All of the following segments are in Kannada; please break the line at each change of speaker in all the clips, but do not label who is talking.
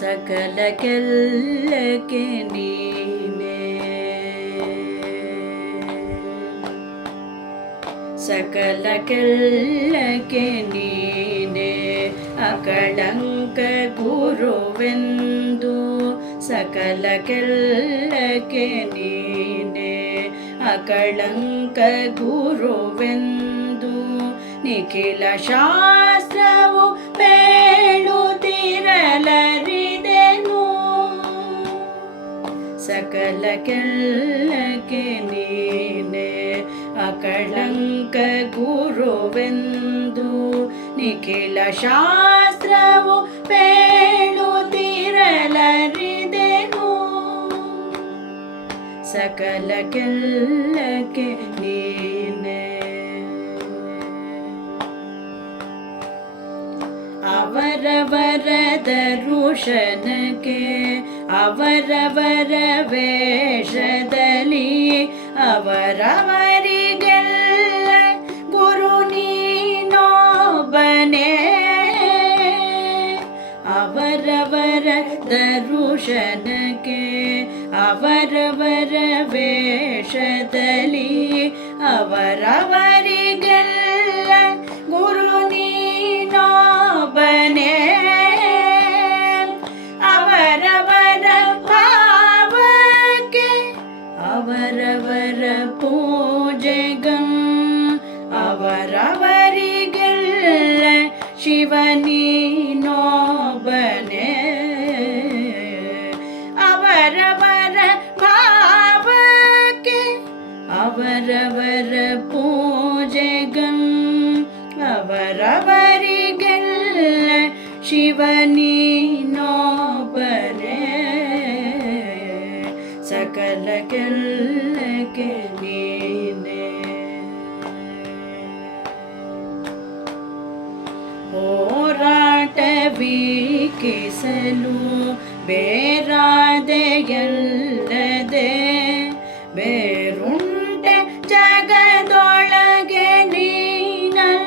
ಸಕಲ ಕೆಲ್ಲಕ್ಕೆ ನೀನೆ. ಸಕಲ ಕೆಲ್ಲಕ್ಕೆ ನೀನೆ. ಅಕಳಂಕ ಗುರುವೆಂದು ಸಕಲ ಕೆಲ್ಲಕ್ಕೆ ಅಕಳಂಕ ಗುರುವೆಂದು ನಿಖಿಲ ಶಾಸ್ತ್ರವು ಸಕಲ ಕೆಲ್ಲಕ್ಕೆ ನೀನೆ ಅಕಳಂಕ ಗುರುವೆಂದು ನಿಖಿಲ ಶಾಸ್ತ್ರವು ಬೇಳುತ್ತಿರಲರಿದೆನು ಸಕಲ ಕೆಲ್ಲಕ್ಕೆ ನೀನೆ ಅವರವರ ದರುಶನಕ್ಕೆ ಅವರವರ ವೇಷದಲ್ಲಿ ಅವರವರಿಗೆಲ್ಲ ಗುರು ನೀನೊಬ್ಬನೇ ಅವರವರ ದರುಶನಕ್ಕೆ ಅವರವರ ವೇಷದಲ್ಲಿ ಅವರವರ ಪೂಜೆಗಂ ಅವರವರಿಗೆಲ್ಲ ಶಿವನೀನೊಬ್ಬನೇ ಅವರವರ ಭಾವಕ್ಕೆ ಅವರವರ ಪೂಜೆಗಂ ಅವರವರಿಗೆಲ್ಲ ಶಿವನೀನೊಬ್ಬನೇ ಸಕಲ ಕೆಲ್ಲಕ್ಕೆ ನೀನೆ. ಹೋರಾಟ ವೀಕಿಸಲು ಬೇರಾದೆಯಲ್ಲದೆ ಬೇರುಂಟೆ ಜಗದೊಳಗೆ ನೀನಲ್ಲದೆ.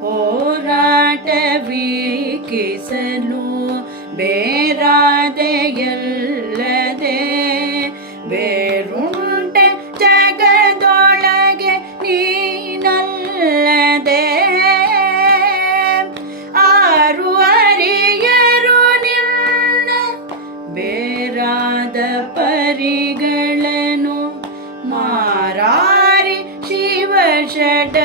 ಹೋರಾಟ ವೀಕಿಸಲು ಬೇರಾದೆಯಲ್ಲದೆ ಬೇರುಂಟೆ ಜಗದೊಳಗೆ ನೀನಲ್ಲದೆ ಆರು ಅರಿಯರು ನಿನ್ನ ಬೇರಾದ ಪರಿಗಳನ್ನು ಮಾರಾರಿ ಶಿವ ಷಡಕ್ಷರಲಿಂಗವೇ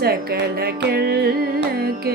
സകല കെള്ളകെ